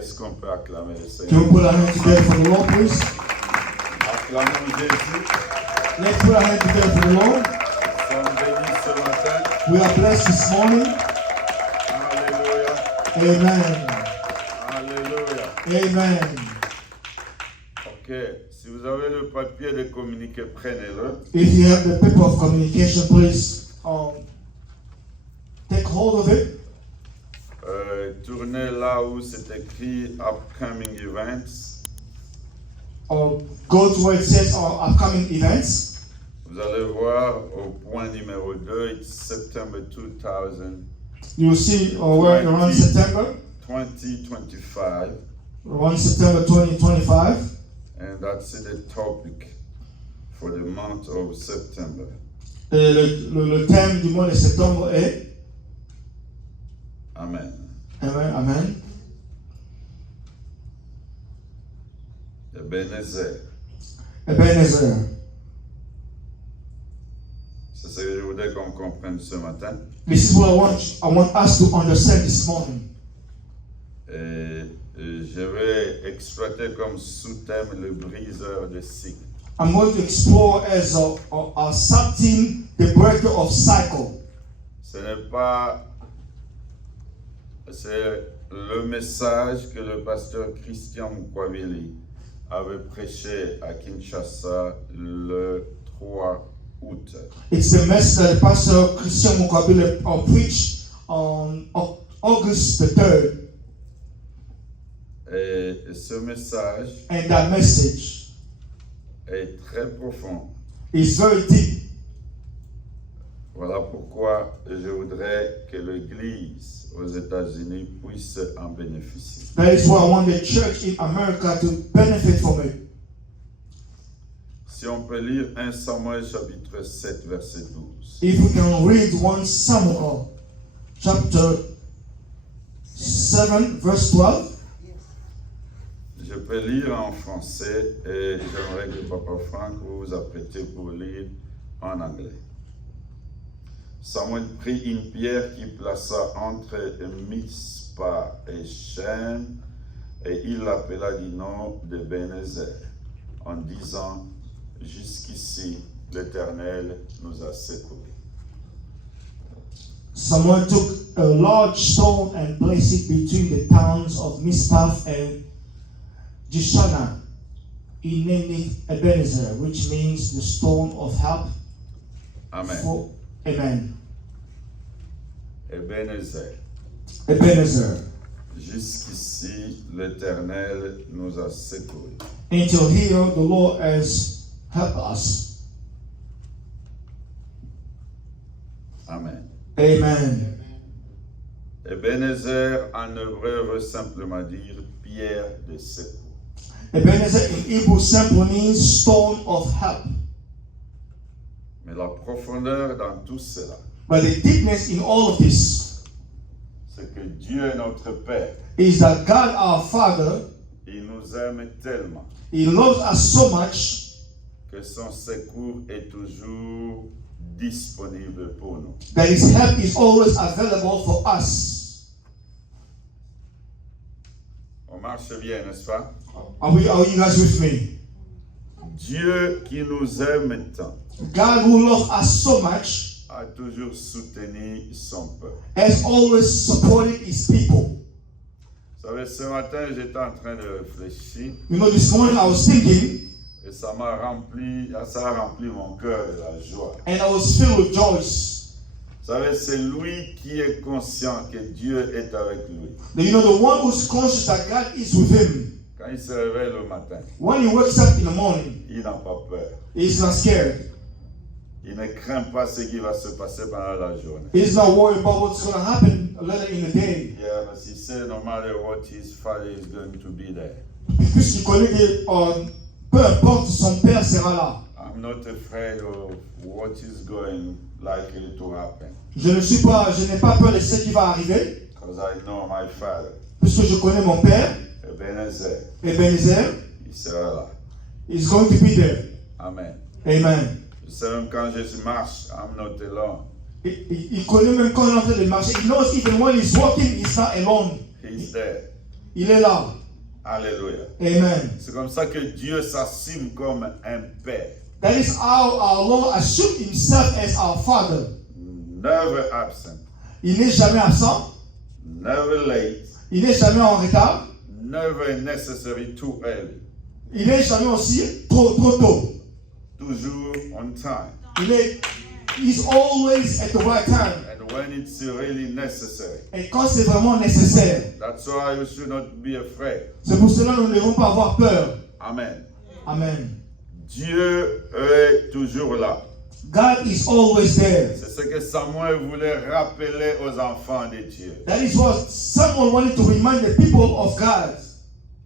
Est-ce qu'on peut acclamer le Can Seigneur? we put our hands together for the Lord, please? Acclamons Jésus. Let's put our hands together for the Lord. Nous sommes bénis ce matin. We are blessed this morning. Alléluia. Amen. Alléluia. Amen. Ok. Si vous avez le papier de communiquer, prenez-le. If you have the paper of communication, please take hold of it. Tournez là où c'est écrit Upcoming Events. Go to where it says upcoming events. Vous allez voir au point numéro 2, it's September 2000. You'll see where around September. 2025. Around September 2025. And that's the topic for the month of September. Et le thème du mois de septembre est Amen. Amen. Amen. Ebenezer. Ebenezer. C'est ce que je voudrais qu'on comprenne ce matin. This is what I want us to understand this morning. Et je vais exploiter comme sous-thème le briseur de cycle. I'm going to explore as a sub-theme the breaker of cycle. Ce n'est pas... C'est le message que le pasteur Christian Mukwabili avait prêché à Kinshasa le 3 août. It's the message that the pastor Christian Mukwabili preached on August the 3rd. Et ce message And that message est très profond. is very deep. Voilà pourquoi je voudrais que l'Église aux États-Unis puisse en bénéficier. That is why I want the church in America to benefit from it. Si on peut lire 1 Samuel chapitre 7 verset 12. If we can read 1 Samuel chapter 7 verse 12. Je peux lire en français et j'aimerais que Papa Franck vous vous apprêtiez pour lire en anglais. Samuel prit une pierre qu'il plaça entre Mispa et Shem et il l'appela du nom de Ebenezer en disant: jusqu'ici l'Éternel nous a secourus. Samuel took a large stone and placed it between the towns of Mizpah and Jeshana. He named it Ebenezer, which means the stone of help. Amen. Amen. Ebenezer. Ebenezer. Jusqu'ici l'Éternel nous a secourus. Until here, the Lord has helped us. Amen. Amen. Ebenezer en hébreu veut simplement dire pierre de secours. Ebenezer in Hebrew simply means stone of help. Mais la profondeur dans tout cela, But the deepness in all of this c'est que Dieu est notre Père. is that God our Father, Il nous aime tellement He loves us so much que son secours est toujours disponible pour nous. that His help is always available for us. On marche bien, n'est-ce pas? Are you guys with me? Dieu qui nous aime tant God who loves us so much a toujours soutenu son peuple. has always supported His people. Vous savez, ce matin, j'étais en train de réfléchir You know, this morning I was thinking et ça a rempli mon cœur de la joie. and I was filled with joy. Vous savez, c'est lui qui est conscient que Dieu est avec lui. That, you know, the one who's conscious that God is with him. Quand il se réveille le matin, When he wakes up in the morning, il n'a pas peur. he's not scared. Il ne craint pas ce qui va se passer pendant la journée. He's not worried about what's going to happen later in the day. Yeah, parce qu'il sait no matter what his father is going to be there. Puisqu'il connaît que peu importe, son père sera là. I'm not afraid of what is going likely to happen. Je n'ai pas peur de ce qui va arriver. Because I know my father. Puisque je connais mon père, Ebenezer. Ebenezer, Il sera là. is going to be there. Amen. Amen. Je sais même quand je marche, I'm not alone. Il connaît même quand il est en train de marcher. He knows even when he's walking, he's not alone. He's there. Il est là. Alléluia. Amen. C'est comme ça que Dieu s'assume comme un père. That is how our Lord assumed himself as our Father. Never absent, Il n'est jamais absent. never late, Il n'est jamais en retard. never necessary too early. Il n'est jamais aussi trop tôt. Toujours on time. He's always at the right time. And when it's really necessary. Et quand c'est vraiment nécessaire. That's why you should not be afraid. C'est pour cela que nous ne devons pas avoir peur. Amen. Amen. Dieu est toujours là. God is always there. C'est ce que Samuel voulait rappeler aux enfants de Dieu. That is what someone wanted to remind the people of God.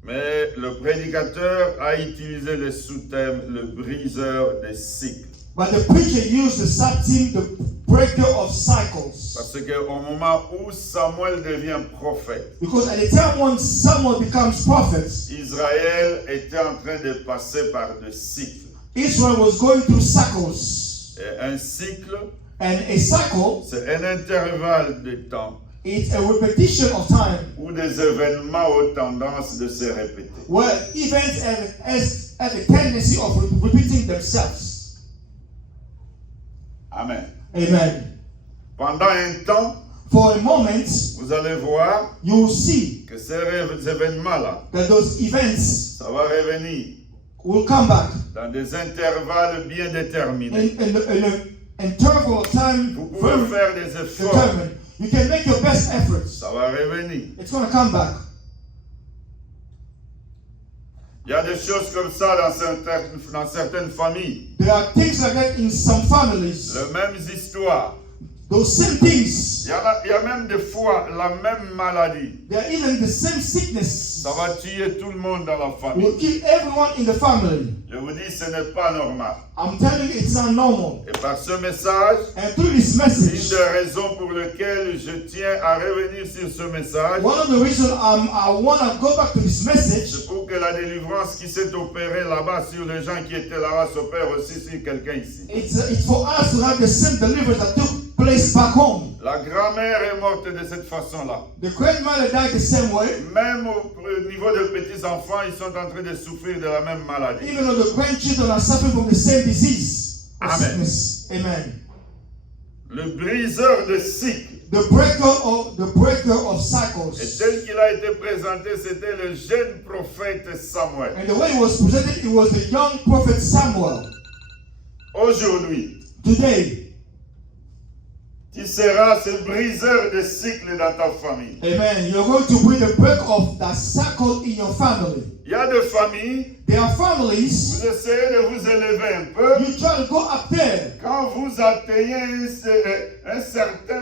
Mais le prédicateur a utilisé le sous-thème le briseur des cycles. But the preacher used the sub-theme, the breaker of cycles. Parce qu'au moment où Samuel devient prophète, Because at the time when someone becomes prophet, Israël était en train de passer par des cycles. Israel was going through cycles. Et un cycle, And a cycle, c'est un intervalle de temps it's a repetition of time où des événements ont tendance de se répéter. where events have a tendency of repeating themselves. Amen. Amen. Pendant un temps, For a moment, vous allez voir you will see que ces événements-là, that those events ça va revenir will come back dans des intervalles bien déterminés. in an interval of time Vous pouvez very faire des efforts, determined. You can make your best efforts. ça va revenir. It's going to come back. Il y a des choses comme ça dans certaines familles. There are things like that in some families. Les mêmes histoires. Those same things. Il y a même des fois la même maladie. They are even the same sickness. Ça va tuer tout le monde dans la famille. Will kill everyone in the family. Je vous dis, ce n'est pas normal. I'm telling you, it's not normal. Et par ce message, And through this une message, des raisons pour lesquelles je tiens à revenir sur ce message, one of the reasons I want to go back to this message, c'est pour que la délivrance qui s'est opérée là-bas sur les gens qui étaient là-bas s'opère aussi sur quelqu'un ici. it's for us to have the same deliverance that took place back home. La grand-mère est morte de cette façon-là. The grandmother died the same way. Même au niveau des petits-enfants, ils sont en train de souffrir de la même maladie. Even though the grandchildren are suffering from the same disease or Amen. sickness. Amen. Le briseur de cycles, The breaker of et cycles. tel qu'il a été présenté, c'était le jeune prophète Samuel. And the way it was presented, it was the young prophet Samuel. Aujourd'hui, Today, tu seras ce briseur de cycles dans ta famille. amen, you're going to bring the break of that cycle in your family. Il y a des familles, There are families, vous essayez de vous élever un peu. you try to go up there. Quand vous atteignez un certain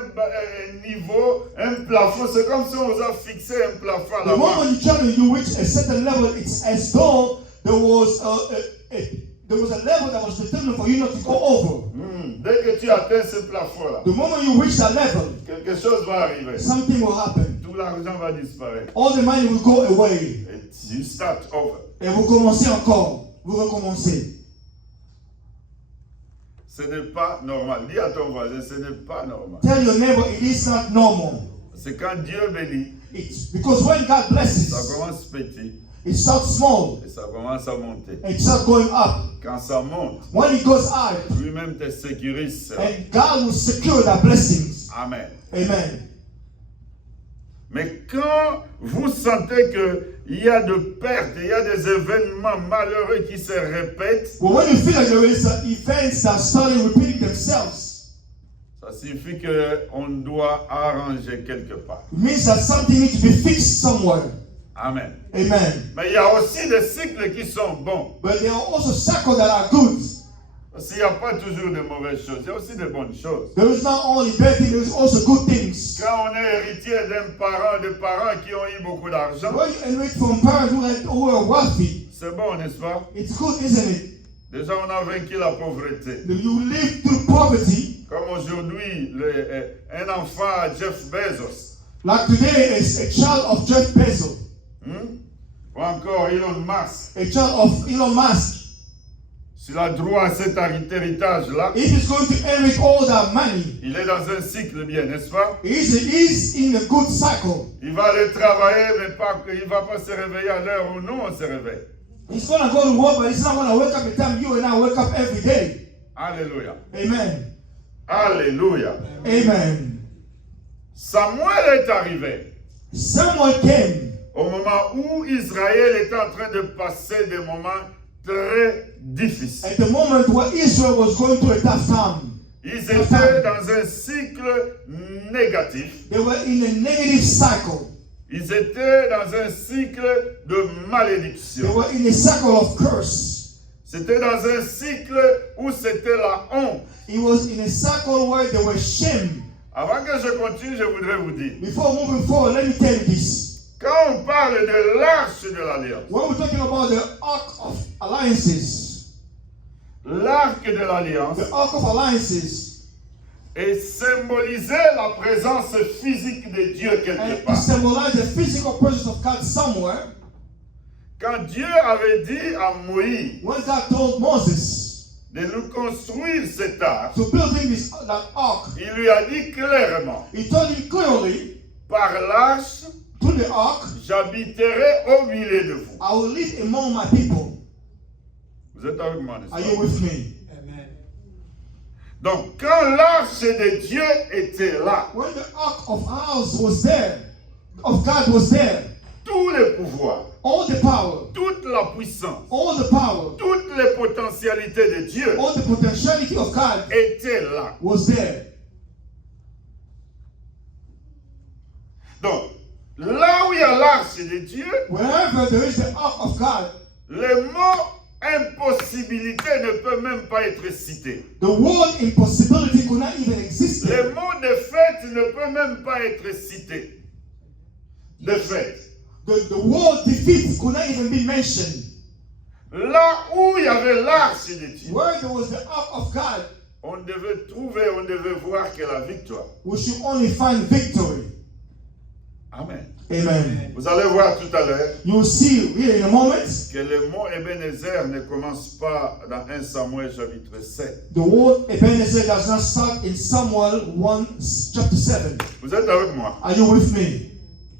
niveau, un plafond, c'est comme si on vous a fixé un plafond The là-bas. moment you reach a certain level, it's as though there was a level that was determined for you not to go over. Dès que tu atteins ce plafond-là, The moment you reach that level, quelque chose va arriver. something will happen. Tout l'argent va disparaître. All the money will go away. Et you start over. Et vous commencez encore. Vous recommencez. Ce n'est pas normal. Dis à ton voisin, ce n'est pas normal. Tell your neighbor it is not normal. C'est quand Dieu bénit, It's because when God blesses, ça commence petit it starts small. et ça commence à monter. It starts going up. Quand ça monte, When it goes up, lui-même te sécurise cela. and God will secure the blessings. Amen. Amen. Mais quand vous sentez qu'il y a de pertes, il y a des événements malheureux qui se répètent, But when you feel like there is events that start repeating themselves, ça signifie qu'on doit arranger quelque part. it means that something needs to be fixed somewhere. Amen. Amen. Mais il y a aussi des cycles qui sont bons. But there are also cycles that are good. Parce qu'il n'y a pas toujours de mauvaises choses, il y a aussi de bonnes choses. There is not only bad things, there is also good things. Quand on est héritier de parents qui ont eu beaucoup d'argent, When you inherit from parents who are wealthy, c'est bon, n'est-ce pas? it's good, isn't it? Déjà, on a vaincu la pauvreté. You live through poverty. Comme aujourd'hui, un enfant à Jeff Bezos, Like today is a child of Jeff Bezos, ou encore Elon Musk, a child of Elon Musk. S'il a droit à cet héritage-là, if he's going to inherit all that money, il est dans un cycle bien, n'est-ce pas? he's in a good cycle. Il va aller travailler, mais il ne va pas se réveiller à l'heure où nous on se réveille. He's going to go to work, but he's not going to wake up the time you and I wake up every day. Alléluia. Amen. Alléluia. Amen. Samuel est arrivé Someone came au moment où Israël était en train de passer des moments très difficiles. at the moment where Israel was going through a tough time. Ils étaient dans un cycle négatif. They were in a negative cycle. Ils étaient dans un cycle de They malédiction. were in a cycle of curse. C'était dans un cycle où c'était la honte. It was in a cycle where they were shamed. Avant que je continue, je voudrais vous dire, Before moving forward, let me tell you this. quand on parle de l'arche de l'alliance, When we're talking about the Ark of Alliances, l'arc de l'alliance the Ark of Alliances, et symboliser la présence physique de Dieu quelque and it part. symbolizes the physical presence of God somewhere. Quand Dieu avait dit à Moïse When God told Moses de nous construire cet arche, to build him that ark, il lui a dit clairement, he told him clearly, par l'arche, to the ark, j'habiterai au milieu de vous. I will live among my people. Vous êtes avec moi, n'est-ce Are pas? you with me? Donc, quand l'arche de Dieu était là, When the ark of ours was there, of God was there, tous les pouvoirs, all the power, toute la puissance, all the power, toutes les potentialités de Dieu all the potentiality of God étaient là. was there. Donc, là où il y a l'arche de Dieu, Wherever there is the ark of God, le mot impossibilité ne peut même pas être cité. the word impossibility could not even exist there. Le mot défaite ne peut même pas être cité. Défaite. The word defeat could not even be mentioned. Là où il y avait l'arche de Dieu, Where there was the ark of God, on devait voir que la victoire. we should only find victory. Amen. Amen. Vous allez voir tout à l'heure You will see here in a moment, que le mot Ebenezer ne commence pas dans 1 Samuel chapitre 7. the word Ebenezer does not start in Samuel 1 chapter 7. Vous êtes avec moi? Are you with me?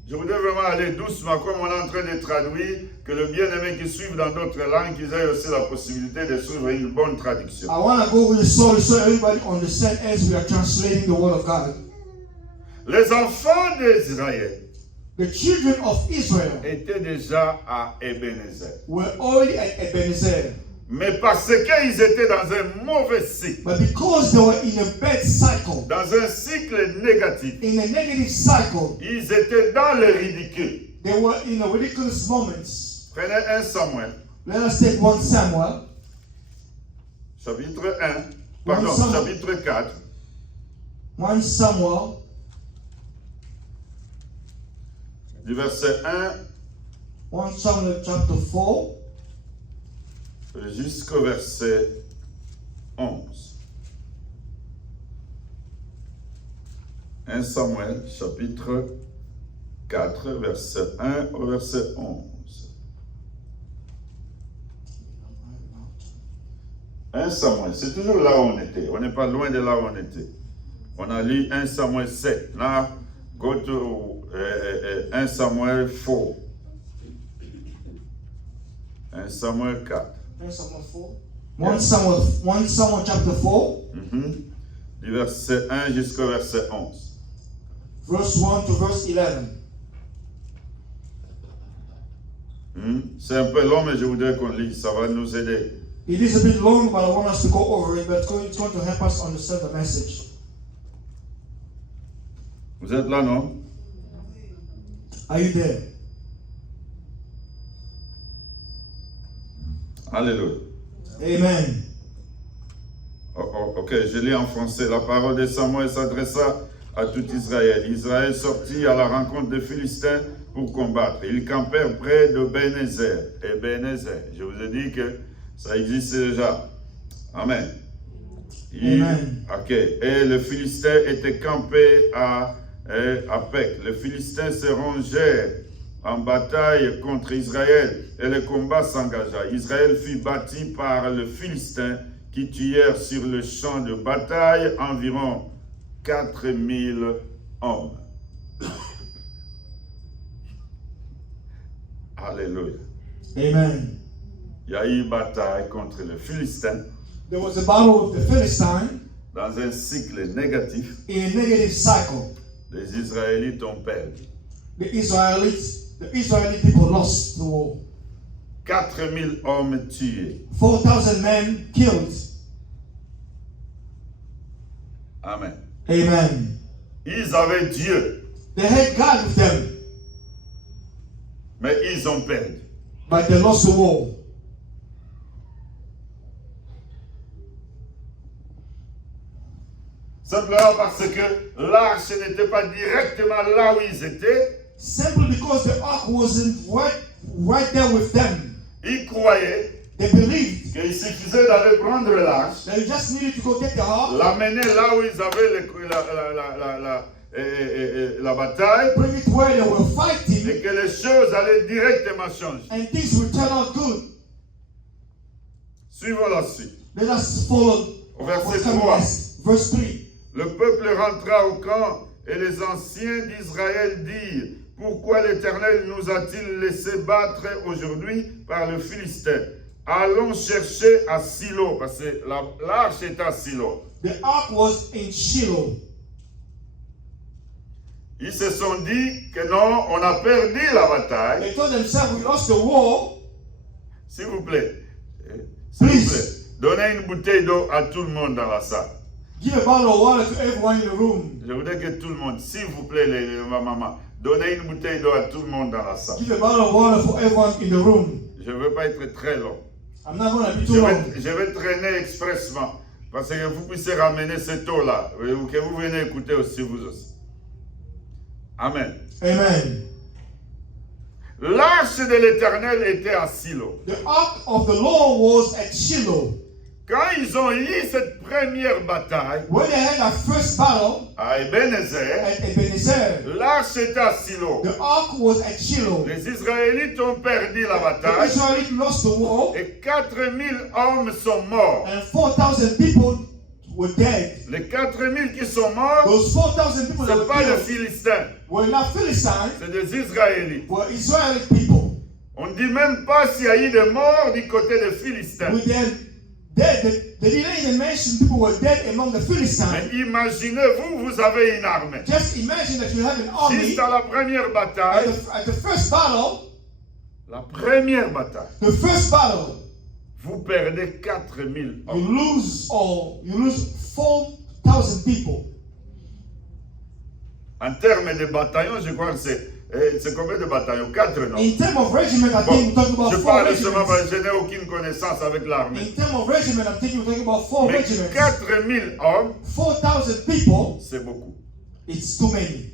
Je voudrais vraiment aller doucement, comme on est en train de traduire, que le bien-aimé qui suivent dans d'autres langues, qu'ils aient aussi la possibilité de suivre une bonne traduction. I want to go really slowly so everybody understands as we are translating the word of God. Les enfants d'Israël The children of Israel étaient déjà à Ebenezer. were already at Ebenezer, Mais parce qu'ils étaient dans un mauvais cycle, but because they were in a bad cycle, dans un cycle négatif, in a negative cycle, ils étaient dans le ridicule. they were in a ridiculous moments. Prenez 1 Samuel, Let us take 1 Samuel, chapitre 1, pardon, 1 Samuel. chapitre 4, 1 Samuel, du verset 1 Samuel chapter 4, 1 jusqu'au verset 11. 1 Samuel, chapitre 4, verset 1 au verset 11. 1 Samuel, c'est toujours là où on était. On n'est pas loin de là où on était. On a lu 1 Samuel 7. Là, go to 1 Samuel 4. 1 Samuel 4. 1 Samuel 4. 1 Samuel chapter 4, Du verset 1 jusqu'au verset 11. verse 1 to verse 11. C'est un peu long, mais je voudrais qu'on lise. Ça va nous aider. It is a bit long, but I want us to go over it, but it's going to help us understand the message. Vous êtes là, non? Are you there? Alléluia. Amen. Ok, je lis en français. La parole de Samuel s'adressa à tout Israël. Israël sortit à la rencontre des Philistins pour combattre. Ils campèrent près de Ebenezer. Ebenezer. Je vous ai dit que ça existe déjà. Amen. Amen. Ok. Et les Philistins étaient campés à Pec. Les Philistins se rangèrent en bataille contre Israël et le combat s'engagea. Israël fut battu par les Philistins qui tuèrent sur le champ de bataille environ 4000 hommes. Alléluia. Amen. Il y a eu une bataille contre les Philistins There was a battle with the Philistine dans un cycle négatif. in a negative cycle. Les Israélites ont perdu. The Israeli people lost the war. 4000 hommes tués. 4,000 men killed. Amen. Amen. Ils avaient Dieu, They had God with them, mais ils ont perdu. but they lost the war. Simplement parce que l'arche n'était pas directement là où ils étaient. Simply because the ark wasn't right there with them. Ils croyaient They believed qu'il suffisait d'aller prendre l'arche, they just needed to go get the ark, l'amener là où ils avaient la bataille, bring it where they were fighting, et que les choses allaient directement changer. and things would turn out good. Suivons la suite. Let us follow Au verset what's coming 3. next. Verse 3. Le peuple rentra au camp et les anciens d'Israël dirent: pourquoi l'Éternel nous a-t-il laissé battre aujourd'hui par le Philistin? Allons chercher à Silo, parce que l'arche est à Silo. The ark was in Shiloh. Ils se sont dit que non, on a perdu la bataille. They told themselves, we lost the war. S'il vous plaît, s'il vous Please. plaît, donnez une bouteille d'eau à tout le monde dans la salle. Give a bottle of water to everyone in the room. Je voudrais que tout le monde, s'il vous plaît, ma maman, donnez une bouteille d'eau à tout le monde dans la salle. Give a bottle of water for everyone in the room. Je ne veux pas être très long. I'm not going to be too long. Je vais traîner expressement parce que vous puissiez ramener cette eau-là, ou que vous venez écouter aussi vous aussi. Amen. Amen. L'arche de l'Éternel était à Silo. The ark of the Lord was at Shiloh. Quand ils ont eu cette première bataille When they had their first battle à Ebenezer, at Ebenezer, l'arche était à Silo. the ark was at Shiloh. Les Israélites ont perdu la The bataille Israelites lost the war, et 4000 hommes sont morts. and 4,000 people were dead. Les 4000 qui sont morts, Those 4,000 people ce that n'est were pas des killed Philistins, were not Philistines, c'est des Israélites. were Israeli people. On ne dit même pas s'il y a eu des morts du côté des Philistins. With them dead, they didn't even mention people were dead among the Mais Philistines. imaginez-vous, vous avez une armée. Just imagine that you have an army. Juste à la première bataille, At the first battle, la première bataille, the first battle, vous perdez 4000 you hommes. lose 4,000 people. En termes de bataillons, je crois que c'est combien de bataillons? 4, non? In terms of regiment, I Bon, think we're talking about je 4 parle seulement regiments. parce que je n'ai aucune connaissance avec l'armée. In terms of regiment, I'm thinking we're talking about 4 Mais regiments. 4000 hommes, 4,000 people, c'est beaucoup. it's too many.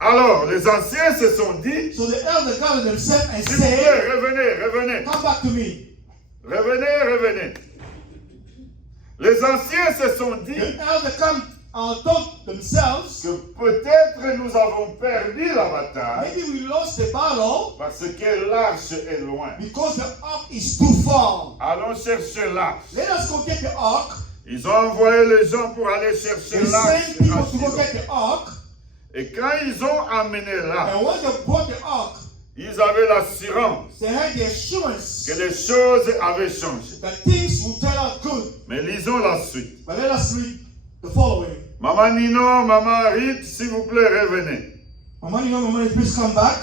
Alors, les anciens se sont dit, So the elders gathered themselves and s'il vous said, plaît, revenez. come back to me. Revenez. Les anciens se sont dit The elders come and told themselves, que peut-être nous avons perdu la bataille maybe we lost the battle parce que l'arche est loin. because the ark is too far. Allons chercher l'arche. Let us go get the ark. Ils ont envoyé les gens pour aller chercher They l'arche. sent people à to go Silo. get the ark. Et quand ils ont amené l'arche, And when they brought the ark, ils avaient l'assurance they had the assurance que les choses avaient changé. that things would turn out good. Mais lisons la suite. But let us read the following. Maman Nino, Maman Rite, s'il vous plaît, revenez. Mama, please come back.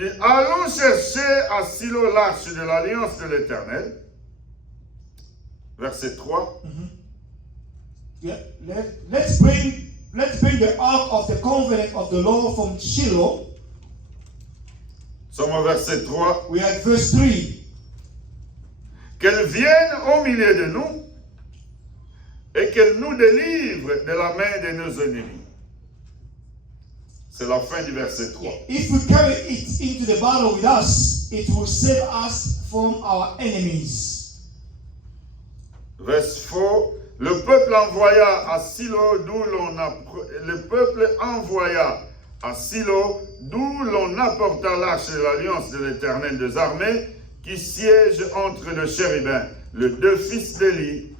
Et allons chercher à Silo l'arche de l'alliance de l'Éternel. Verset 3. Yeah, let's bring the ark of the covenant of the Lord from Shiloh. Sommes au verset 3. We had verse 3. Qu'elle vienne au milieu de nous et qu'elle nous délivre de la main de nos ennemis. C'est la fin du verset 3. If we carry it into the battle with us, it will save us from our enemies. Verset 4. Le peuple envoya à Silo, le peuple envoya à Silo, d'où l'on apporta l'arche de l'alliance de l'Éternel des armées, qui siège entre le chérubin, les deux fils d'Élie,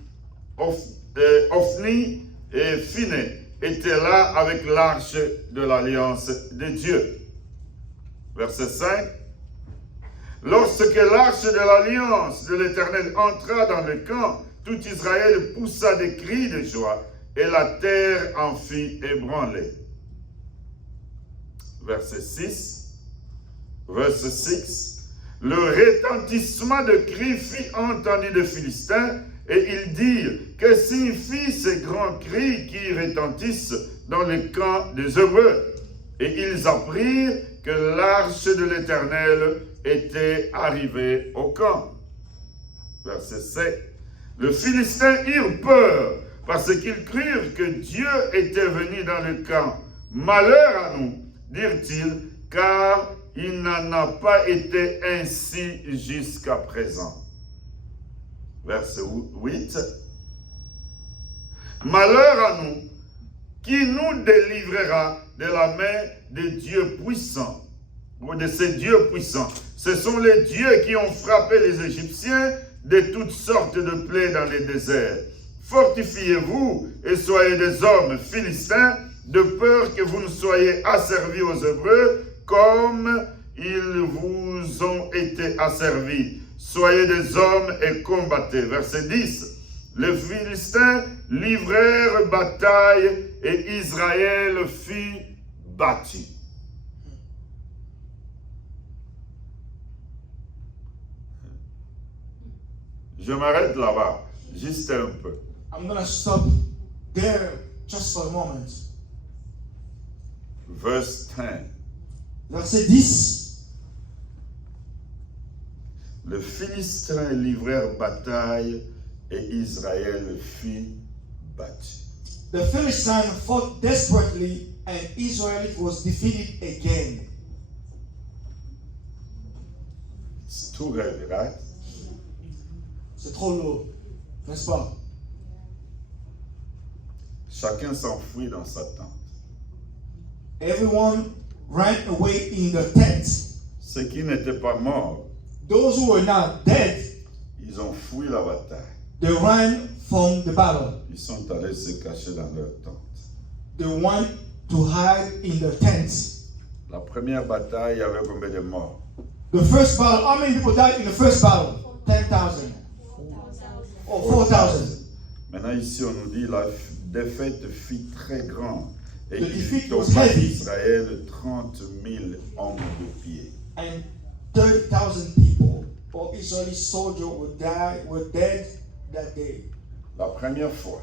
Ophni et Phiné, étaient là avec l'arche de l'alliance de Dieu. Verset 5. Lorsque l'arche de l'alliance de l'Éternel entra dans le camp, tout Israël poussa des cris de joie, et la terre en fit ébranler. Verset 6. Verset 6. Le retentissement de cris fit entendu des Philistins, et ils dirent, que signifient ces grands cris qui retentissent dans le camp des Hébreux? Et ils apprirent que l'arche de l'Éternel était arrivée au camp. Verset 7. Les Philistins eurent peur, parce qu'ils crurent que Dieu était venu dans le camp. Malheur à nous, dirent-ils, car il n'en a pas été ainsi jusqu'à présent. Verset 8. Malheur à nous, qui nous délivrera de la main des dieux puissants, ou de ces dieux puissants. Ce sont les dieux qui ont frappé les Égyptiens de toutes sortes de plaies dans les déserts. Fortifiez-vous et soyez des hommes philistins, de peur que vous ne soyez asservis aux Hébreux comme ils vous ont été asservis. Soyez des hommes et combattez. Verset 10. Les Philistins livrèrent bataille et Israël fut battu. Je m'arrête là-bas, juste un peu. I'm going to stop there just for a moment. Verse 10. Verset 10. Les Philistins livrèrent bataille et Israël fut battu. The Philistines fought desperately and Israel was defeated again. It's too heavy, right? C'est trop lourd, n'est-ce pas? Chacun s'enfuit dans sa tente. Everyone ran away in their tents. Ceux qui n'étaient pas morts, Those who were not dead, ils ont fui la bataille. they ran from the battle. Ils sont allés se cacher dans leur tente. They went to hide in their tents. La première bataille, il y avait combien de morts? The first battle, how many people died in the first battle? 10,000 or 4,000. Maintenant ici on nous dit la défaite fut très grande et The il defeat tomba was heavy. d'Israël 30 000 hommes de pied. And 30,000 people or Israeli soldiers were dead that day. La première fois,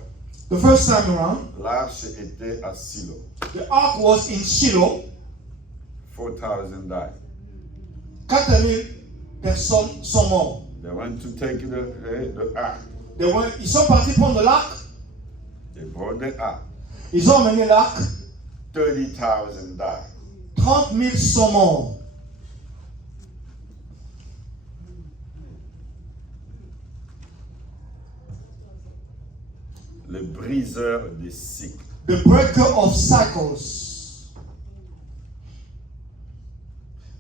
The first time around, l'arche était à Silo. the ark was in Shiloh. 4,000 died. 4,000 personnes sont mortes. They went to take the ark. Ils sont partis prendre l'arc. They brought the ark. Ils ont emmené l'arc. 30,000 died. 30 000 sont morts. Le briseur des cycles. The breaker of cycles.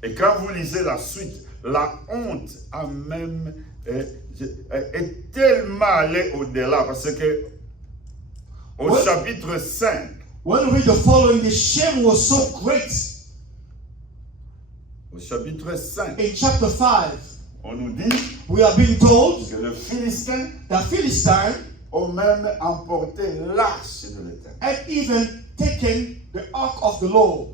Et quand vous lisez la suite, la honte a même est tellement allée au-delà parce que au chapitre 5, when we read the following, the shame was so great. Au chapitre 5, In chapter 5, on nous dit we are being told que les Philistins that Philistines ont même emporté l'arche de l'Éternel. had even taken the ark of the Lord.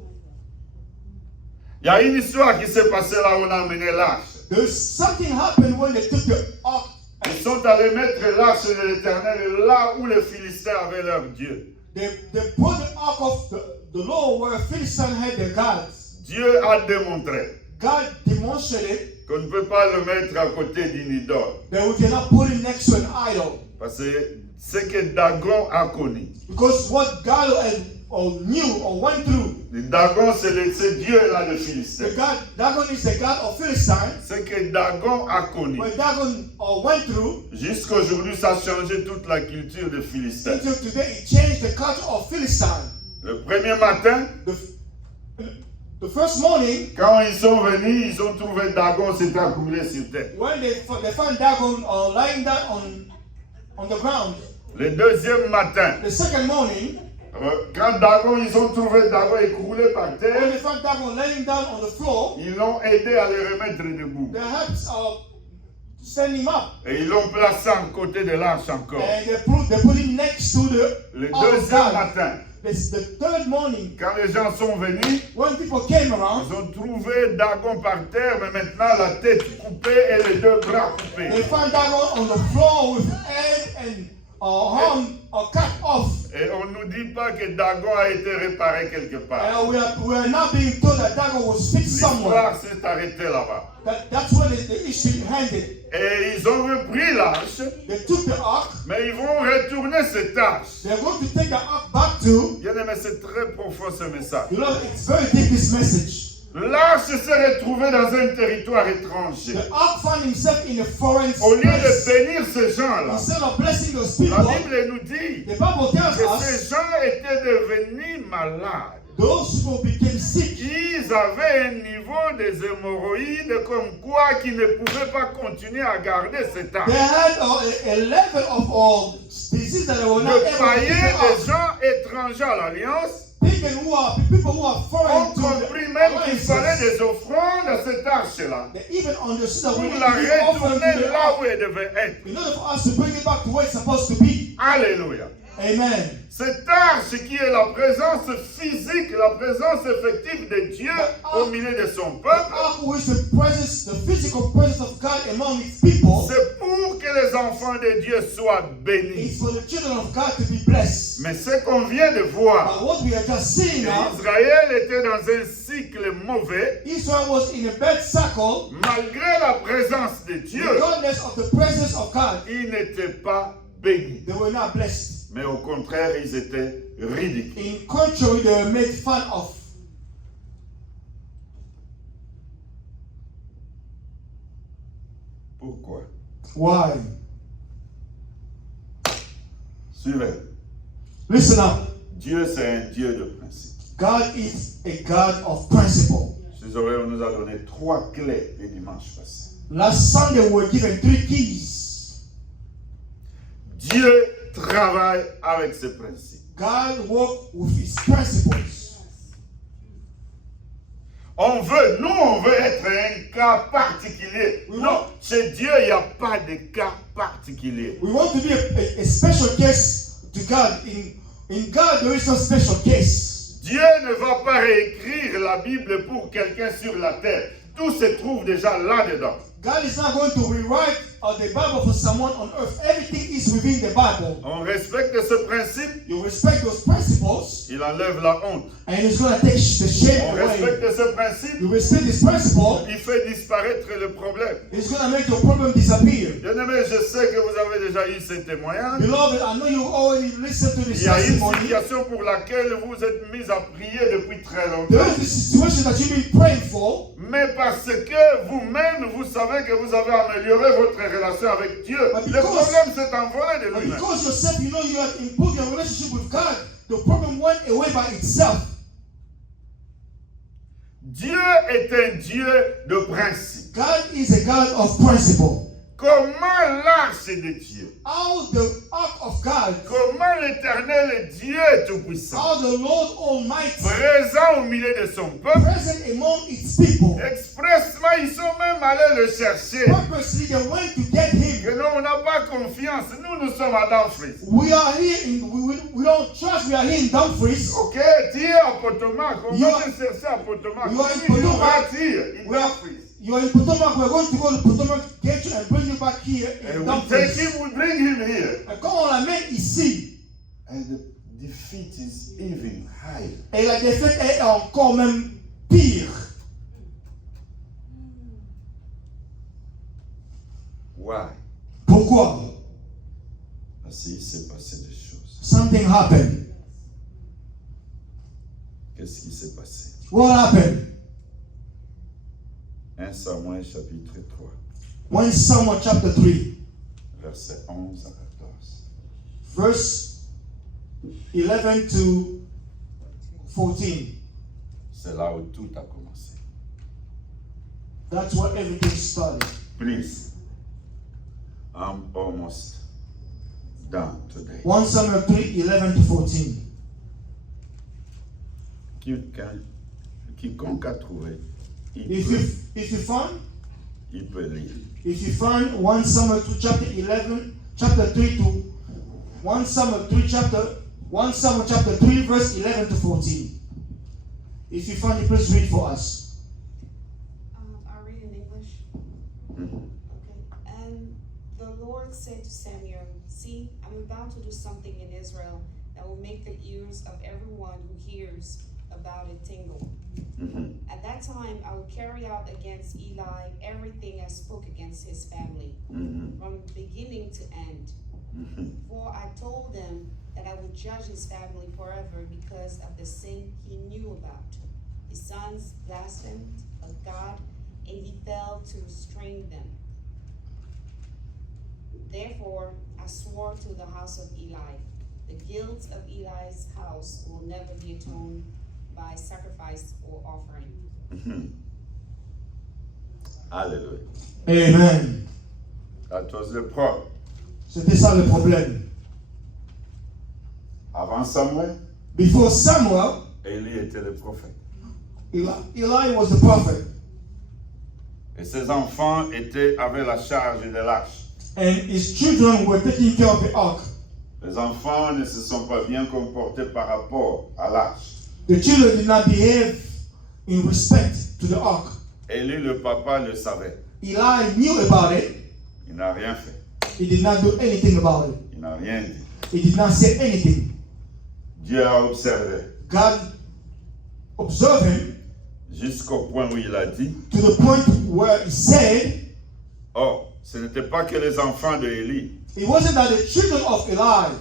Il y a une histoire qui s'est passée là où on a amené l'arche. There's something happened when they took the ark. Ils sont allés mettre l'arche de l'Éternel là où les Philistins avaient leur Dieu. They put the ark of the Lord where Philistines had their gods. Dieu a démontré God demonstrated qu'on ne peut pas le mettre à côté d'une idole. that we cannot put it next to an idol. Parce que ce que Dagon a connu. Because what God knew or went through. Le Dagon, c'est Dieu-là de Philistin. Dagon is the God of Philistine. Ce que Dagon a connu. What Dagon went through. Jusqu'à aujourd'hui, ça a changé toute la culture de Philistin. Until today, it changed the culture of Philistine. Le premier matin, The first morning, quand ils sont venus, ils ont trouvé Dagon s'était accumulé sur terre. when they found Dagon lying down on the ground, Le deuxième matin, the second morning, quand Dagon, ils ont trouvé Dagon écroulé par when terre, they found Dagon lying down on the floor, ils l'ont aidé à le remettre debout. they helped stand him up. Et ils l'ont placé à côté de l'arche encore. And they put him next to Le Ark of deuxième God. matin, The third morning, quand les gens sont venus, when people came around, ils ont trouvé Dagon par terre, mais maintenant la tête coupée et les deux bras coupés. they found Dagon on the floor with head and arm cut off. Et on ne nous dit pas que Dagon a été réparé quelque part. And we are now being told that Dagon was fixed somewhere. L'histoire s'est arrêtée là-bas. That's where the issue ended. Et ils ont repris l'arche, They took the ark. mais ils vont retourner cette arche. They're going to take the ark back to. Bien aimé, c'est très profond ce message. You know, it's very deep, this message. L'arche s'est retrouvée dans un territoire étranger. The ark found himself in a foreign Au lieu de place. bénir ces gens-là, Instead of blessing those la people, Bible nous dit the Bible tells que ces us gens étaient devenus malades. those people became sick. Ils avaient un niveau des hémorroïdes comme quoi qu'ils ne pouvaient pas continuer à garder cette They arche. had a level of disease that they were not De able to païens, get des out. gens étrangers à l'Alliance, People who are ont foreign to compris the même qu'il fallait alliances. des offrandes à cette arche-là They even understood that pour we need la to be offered retourner to the là ark où elle devait être. in order for us to bring it back to where it's supposed to be. Alléluia. Amen. Cette arche qui est la présence physique, la présence effective de Dieu au milieu de son The peuple, ark was the physical presence of God among His people. c'est pour que les enfants de Dieu soient bénis. It's for the children of God to be blessed. Mais ce qu'on vient de voir, But what we are just seeing now, Israël était dans un cycle mauvais, Israel was in a bad cycle. malgré la présence de Dieu, Regardless of the presence of God, ils n'étaient pas bénis. they were not blessed. Mais au contraire, ils étaient ridicules. In contrary, they were made fun of. Pourquoi? Why? Suivez. Listen up. Dieu, c'est un Dieu de principe. God is a God of principle. Désolé, on nous a donné 3 clés les dimanches passés. Last Sunday, we were given 3 keys. Dieu travaille avec ses principes. God worked with His principles. On veut être un cas particulier. Non, chez Dieu, il n'y a pas de cas particulier. We want to be a special case to God. In God, there is no special case. Dieu ne va pas réécrire la Bible pour quelqu'un sur la terre. Tout se trouve déjà là-dedans. God is not going to rewrite the Bible for someone on earth. Everything is within the Bible. On respecte ce principe, You respect those principles, il enlève la honte. and it's going to take the shame On away. respecte ce principe, You respect this principle, il fait disparaître le problème. it's going to make your problem disappear. Bien-aimé, je sais que vous avez déjà eu ces témoignages. Beloved, I know you already listened to this Il y a une testimony. situation pour laquelle vous êtes mis à prier depuis très There longtemps. is this situation that you've been praying for, Mais parce que vous-même, vous savez que vous avez amélioré votre relation avec Dieu, le problème s'est envolé de but lui-même. because yourself, you know you have improved your relationship with God, the problem went away by itself. Dieu est un Dieu de principe. God is a God of principle. Comment l'arche de Dieu, How the ark of God, comment l'éternel Dieu tout-puissant, how the Lord Almighty, présent au milieu de son peuple, present among its people, expressement, ils sont même allés le chercher. purposely they went to get him. Que non, on n'a pas confiance. Nous sommes à Dumfries. We are here we don't trust, we are here in Dumfries. Ok, tu es à Potomac. On You va are- te chercher à Potomac. You are in Il nous Potomac. attire. Il We are, Dumfries. you are in Potomac, we're going to go to Potomac, get you and bring you back here And in we take Dumfries. him, we bring him here. And quand on l'amène ici, And the defeat is even higher. et la défaite est encore même pire. Why? Pourquoi? Parce qu'il s'est passé des choses. Something happened. Qu'est-ce qui s'est passé? What happened? 1 Samuel chapitre 3, 1 Samuel chapter 3, versets 11 à 14. verse 11 to 14. C'est là où tout a commencé. That's where everything started. Please, I'm almost done today. 1 Samuel 3, 11 to 14. Quiconque a trouvé, If you find il peut lire. If you find 1 Samuel 2 chapter 11, chapter 3 to 1 Samuel 3 chapter 3 verse 11 to 14. If you find it, please read for us. I'll read in English. Mhm. Okay. And the Lord said to Samuel, "See, I'm about to do something in Israel that will make the ears of everyone who hears about it tingle. Mhm. At that time, I will carry out against Eli everything I spoke against his family, Mhm. from beginning to end. Mhm. For I told them that I would judge his family forever because of the sin he knew about. His sons blasphemed of God, and he failed to restrain them. Therefore, I swore to the house of Eli, the guilt of Eli's house will never be atoned by sacrifice or offering." Mhm. Alléluia. Amen. That was the problem. C'était ça le problème. Avant Samuel, Before Samuel, Élie était le prophète. Eli was the prophet, Et ses enfants avaient la charge de l'arche. and his children were taking care of the ark. Les enfants ne se sont pas bien comportés par rapport à l'arche. The children did not behave in respect to the ark. Élie, le papa, le savait. Eli knew about it. Il n'a rien fait. He did not do anything about it. Il n'a rien dit. He did not say anything. Dieu a observé God observed him jusqu'au point où il a dit, to the point where he said, oh, ce n'était pas que les enfants de Élie, it wasn't that the children of Eli,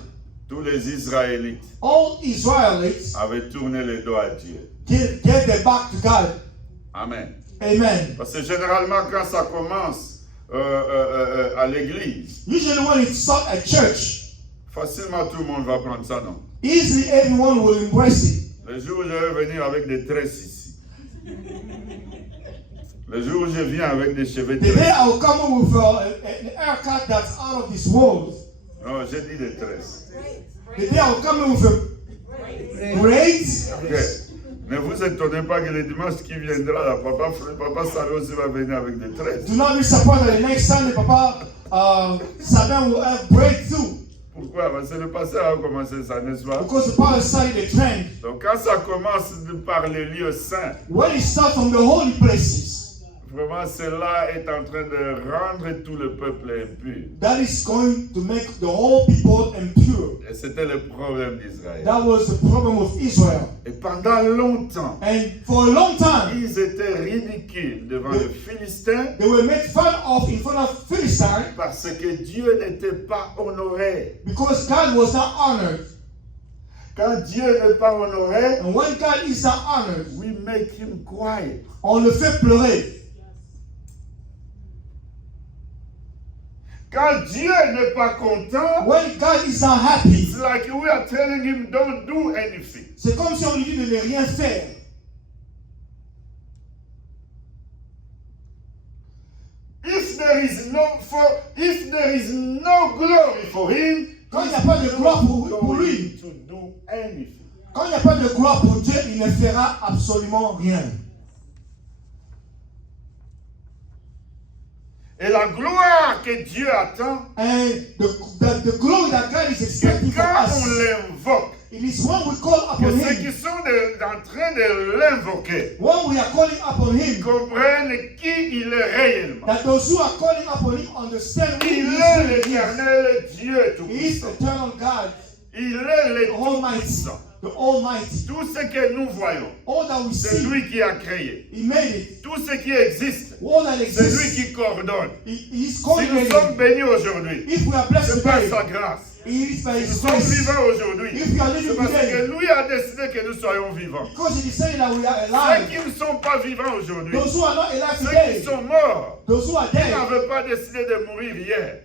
tous les Israélites all Israelites, avaient tourné le dos à Dieu. gave their back to God. Amen. Amen. Parce que généralement, quand ça commence à l'église, Usually when it starts at church, facilement tout le monde va prendre ça, non? easily everyone will embrace it. Le jour où je vais venir avec des tresses ici, le jour où je viens avec des cheveux The day tressés, I will come with an haircut that's out of this world. non, j'ai dit des tresses. The day I will come with a braids. Ok. Ne vous étonnez pas que le dimanche qui viendra, là, papa Salon aussi va venir avec des tresses. Do not be surprised that the next Sunday, Papa Sabin will have braids too. Pourquoi? Parce que le passé a commencé ça, n'est-ce pas? Because the Papa started the trend. Donc quand ça commence par les lieux saints, When it starts from the holy places, vraiment cela est en train de rendre tout le peuple impur. that is going to make the whole people impure. Et c'était le problème d'Israël. That was the problem with Israel. Et pendant longtemps, And for a long time, ils étaient ridicules devant les Philistins they were made fun of in front of Philistine parce que Dieu n'était pas honoré. because God was not honored. Quand Dieu n'est pas honoré, And when God is not honored, we make him quiet. on le fait pleurer. Quand Dieu n'est pas content, When God is not happy, it's like we are telling him don't do anything. c'est comme si on lui dit de ne rien faire. If there is no glory for him, Quand il n'y a pas de gloire pour lui, to do anything. quand il n'y a pas de gloire pour Dieu, il ne fera absolument rien. Et la gloire que Dieu attend, And the glory that God is expecting c'est from quand us, on l'invoque, it is when we call que upon ceux Him, qui sont en train de l'invoquer when we are calling upon Him, comprennent qui il est réellement. that those who are calling upon Him understand who He Il is. est Who He is. l'éternel Dieu He is tout-puissant. the eternal God, Il est le the Almighty, tout-puissant. the Almighty. Tout ce que nous voyons, All that we c'est see, lui qui a créé. He made it. Tout ce qui existe, All that c'est lui exists, qui coordonne. He is Si nous sommes coordinating. bénis aujourd'hui, If we are blessed c'est par today, sa grâce. it is by Si His nous sommes grace. vivants aujourd'hui, If we are living c'est parce today, que lui a décidé que nous soyons vivants. because He decided that we are Ceux alive. qui ne sont pas vivants aujourd'hui, Those who are not alive ceux qui today, sont morts, those who are ils dead. n'avaient pas décidé de mourir hier.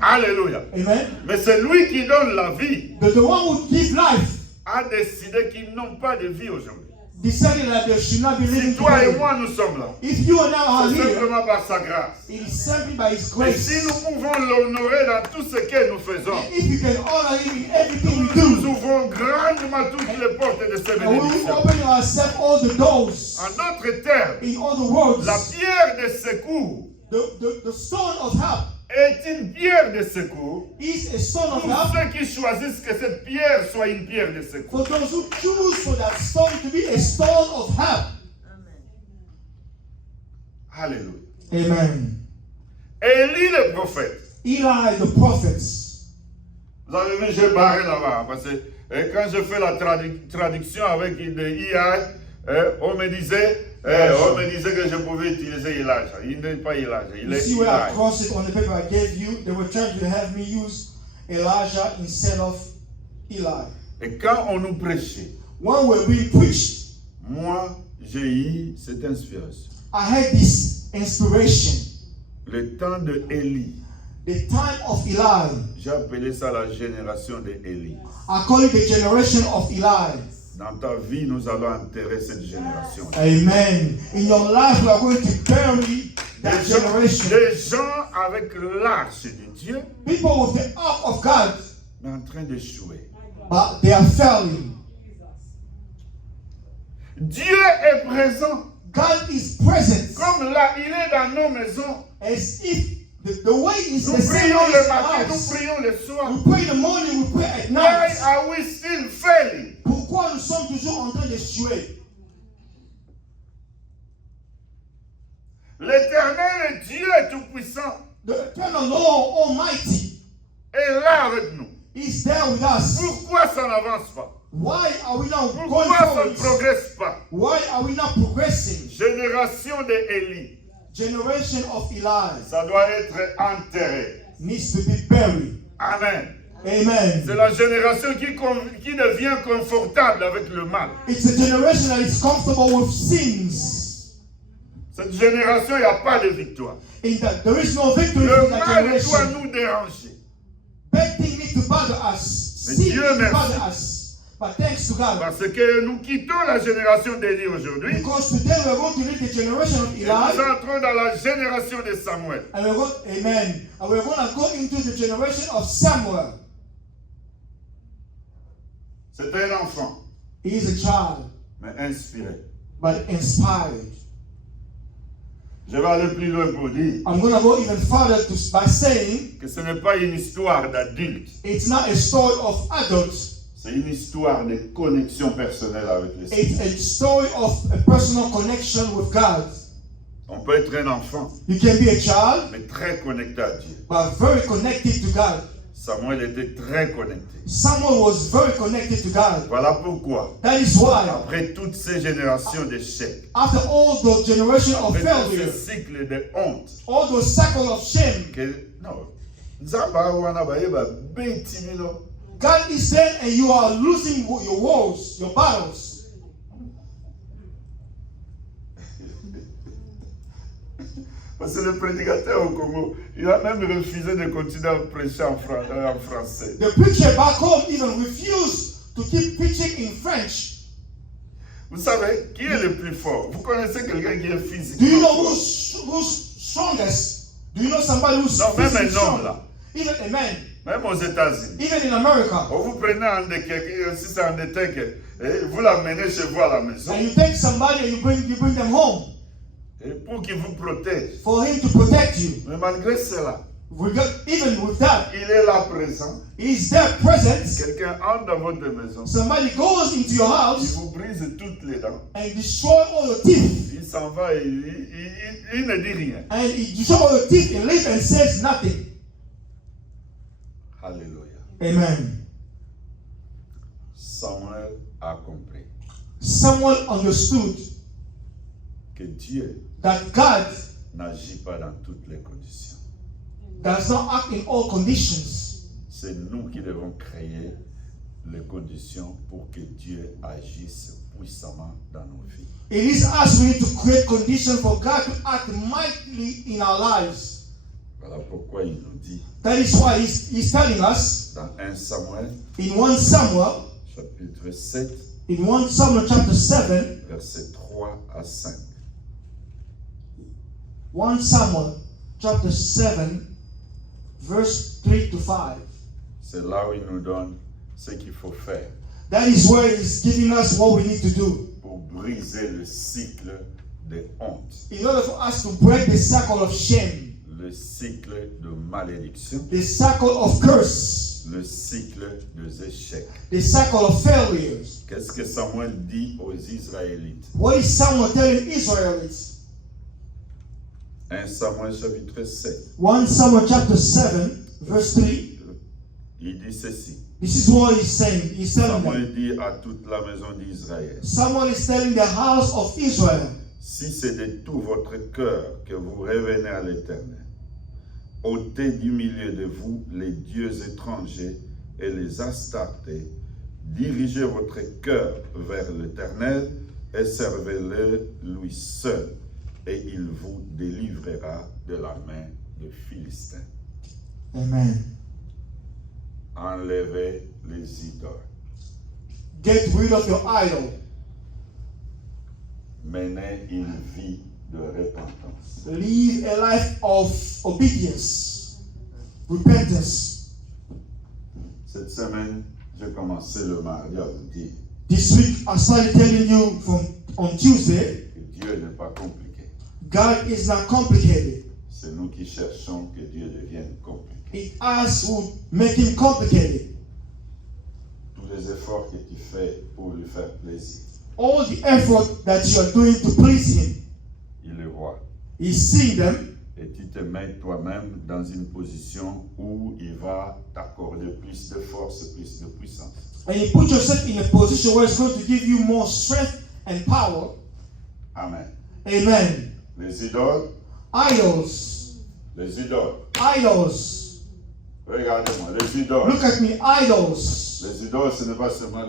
Alléluia. Amen. Mais c'est lui qui donne la vie, The one who gives life, a décidé qu'ils n'ont pas de vie aujourd'hui. decided that they should not be living Si toi et together. moi nous sommes là, If you and I are c'est here, simplement par sa grâce. it is simply by His Et grace. si nous pouvons l'honorer dans tout ce que nous faisons, And if you can honor Him in everything we nous do, ouvrons grandement toutes les portes de ces and we will bénédictions. open ourselves all the doors. En d'autres termes, In other words, la pierre de secours the stone of help est une pierre de secours is a stone of pour help ceux qui choisissent que cette pierre soit une pierre de secours. for those who choose for that stone to be a stone of help. Alléluia. Amen. Élie le prophète. Eli the prophets. Vous avez vu, j'ai barré là-bas. Parce que quand je fais la traduction avec des IA, on me disait que je pouvais utiliser Elijah. Il n'est pas Elijah, il You est see where I Eli. crossed it on the paper I gave you? They were trying to have me use Elijah instead of Eli. Et quand on nous prêchait, When we're being preached, moi, j'ai eu cette inspiration. I had this inspiration. Le temps de Élie, The time of Eli. j'ai appelé ça la génération de Élie. I call it the generation of Eli. Dans ta vie, nous allons enterrer cette génération. Amen. In your life, we are going to bury that generation. Des gens avec l'arche de Dieu, People with the ark of God, mais en train d'échouer. but they are failing. Dieu est présent. God is present Comme là, il est dans nos maisons. as if the way is Nous the same prions way le as matin, nous ours. prions le soir. We pray in the morning, we pray at Why night. are we still failing? Pourquoi nous sommes toujours en train d'échouer? L'Éternel Dieu tout-puissant The eternal Lord Almighty est là avec nous. is there with us. Pourquoi ça n'avance pas? Why are we not going Pourquoi ça ne forward? progresse pas? Why are we not progressing? Génération de Élie, Generation of Eli ça doit être enterré. needs to be buried. Amen. Amen. C'est la génération qui devient confortable avec le mal. It's a generation that is comfortable with sins. Cette génération, il n'y a pas de victoire. In that there is no victory Le in that mal doit generation. nous déranger. Bad things need to bother us. Mais Sin Dieu needs to merci. bother us. But thanks to God, Parce que nous quittons la génération d'Élie aujourd'hui. because today we are going to leave the generation of Et Eli, nous entrons dans la génération de Samuel. and we're going, amen, and we're going to go into the generation of Samuel. C'est un enfant, He is a child, mais inspiré. but inspired. Je vais aller plus loin pour dire I'm going to go even further by saying que ce n'est pas une histoire d'adulte. it's not a story of adults. C'est une histoire de connexion personnelle avec le Seigneur. It's a story of a personal connection with God. On peut être un enfant, You can be a child, mais très connecté à Dieu. but very connected to God. Samuel était très connecté. Someone was very connected to God. Voilà pourquoi, That is why, après toutes ces générations d'échecs, after all the generation of après tous failure, ces cycles de honte, all those cycles of shame, que non, Nzamba wana bayeba betimilo. God is saying, and you are losing your wars, your battles. Parce que le prédicateur au Congo, il a même refusé de continuer à prêcher en français. The preacher back home even refused to keep preaching in French. Vous savez, qui est le plus fort? Vous connaissez quelqu'un qui est Do you physiquement know fort? who's strongest? Do you know somebody who's Non, même physically un homme strong? là, Even a man, même aux États-Unis. even in America. Vous prenez un de quelqu'un, si c'est un de quelqu'un, et vous l'amenez chez vous à la maison, And you take somebody and you bring them home et pour qu'il vous protège. for him to protect you. Mais malgré cela, Even with that, il est là présent. he's there present. Quelqu'un entre dans votre maison, Somebody goes into your il house vous brise toutes les dents. and destroy all your teeth. Il s'en va et il ne dit rien. And he destroy all your teeth and leave and says nothing. Alléluia. Amen. Samuel a compris Someone understood que Dieu that God n'agit pas dans toutes les conditions. does not act in all conditions. C'est nous qui devons créer les conditions pour que Dieu agisse puissamment dans nos vies. It is us we need to create conditions for God to act mightily in our lives. Voilà pourquoi il nous dit That is why he's telling us dans 1 Samuel, in 1 Samuel chapitre 7, In 1 Samuel chapter 7, versets 3 à 5. 1 Samuel chapter 7, verse 3 to 5. C'est là où il nous donne ce qu'il faut faire That is where he's giving us what we need to do pour briser le cycle de honte, in order for us to break the cycle of shame, le cycle de malédiction, the cycle of curse, le cycle des échecs. the cycle of failures. Qu'est-ce que Samuel dit aux Israélites? What is Samuel telling Israelites? 1 Samuel chapitre 7. 1 Samuel chapter 7, verse 3. Il dit ceci. This is what he's saying. He's telling them. Samuel dit à toute la maison d'Israël, Samuel is telling the house of Israel, si c'est de tout votre cœur que vous revenez à l'Éternel, ôtez du milieu de vous les dieux étrangers et les astartés, dirigez votre cœur vers l'Éternel et servez-le lui seul, et il vous délivrera de la main des Philistins. Amen. Enlevez les idoles. Get rid of your idol. Menez une vie de repentance. Live a life of obedience, repentance. Cette semaine, j'ai commencé le mardi à vous dire This week, I started telling you on Tuesday, que Dieu n'est pas compliqué. God is not complicated. C'est nous qui cherchons que Dieu devienne compliqué. It's us who make him complicated. Tous les efforts que tu fais pour lui faire plaisir, All the effort that you are doing to please him, il les voit. he's seeing them, Et tu te mets toi-même dans une position où il va t'accorder plus de force, plus de puissance. and you put yourself in a position where it's going to give you more strength and power. Amen. Amen. Les idoles, Idols. les idoles. Idols. Regardez-moi, les idoles. Look at me, idols. Les idoles, ce n'est pas seulement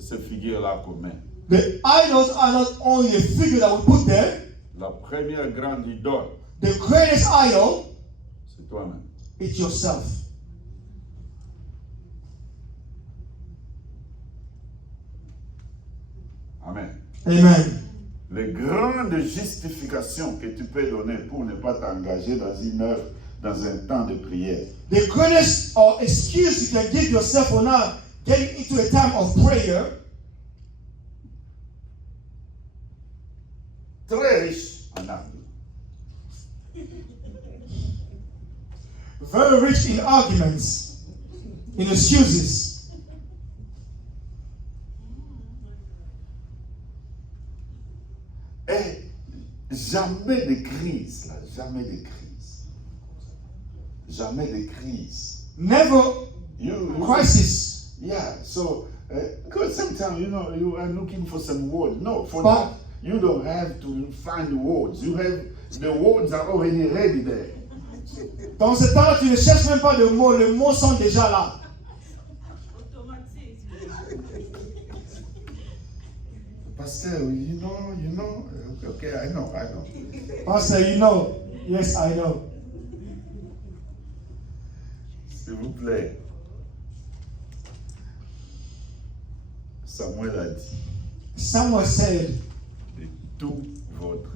ces figures-là qu'on met. The idols are not only a figure that we put there. La première grande idole, The greatest idol, c'est toi-même. it's yourself. Amen. Amen. Les grandes justifications que tu peux donner pour ne pas t'engager dans une œuvre, dans un temps de prière. The greatest excuse you can give yourself for not getting into a time of prayer, Très riche en arguments. very rich in arguments, in excuses. Et jamais de crise, là, jamais de crise. Jamais de crise. Never You, crisis. yeah, so, because sometimes, you are looking for some words. No, for But- that, you don't have to find words. You have, the words are already ready there. Dans ce temps-là, tu ne cherches même pas de mots, les mots sont déjà là. Pastor, you know, okay, I know. Pastor, you know. Yes, I know. S'il vous plaît. Samuel a dit, Someone said, de tout votre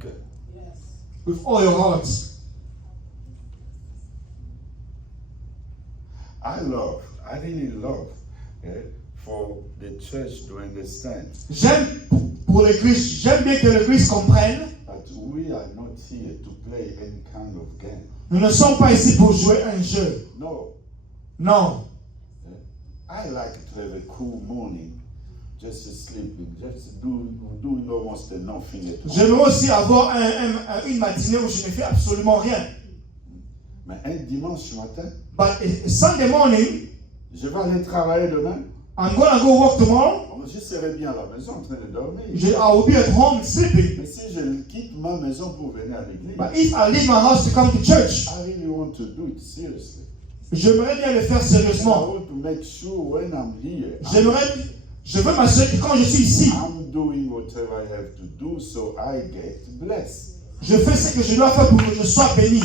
cœur. with all your heart. I really love for the church to understand J'aime pour l'église, j'aime bien que l'église comprenne. that we are not here to play any kind of game. Nous ne sommes pas ici pour jouer un jeu. No. Non. I like to have a cool morning, just sleeping, just doing almost nothing at all. J'aimerais aussi avoir une matinée où je ne fais absolument rien. Mais un dimanche matin, But Sunday morning, je vais aller travailler demain. I'm gonna go work tomorrow. Je serai bien à la maison en train de dormir. I will be at home sleeping. Mais si je quitte ma maison pour venir à l'église, But if I leave my house to come to church, I really want to do it seriously. j'aimerais bien le faire I sérieusement. want to make sure when I'm here, Je veux m'assurer que quand je suis ici, I'm doing whatever I have to do so I get blessed. je fais ce que je dois faire pour que je sois béni.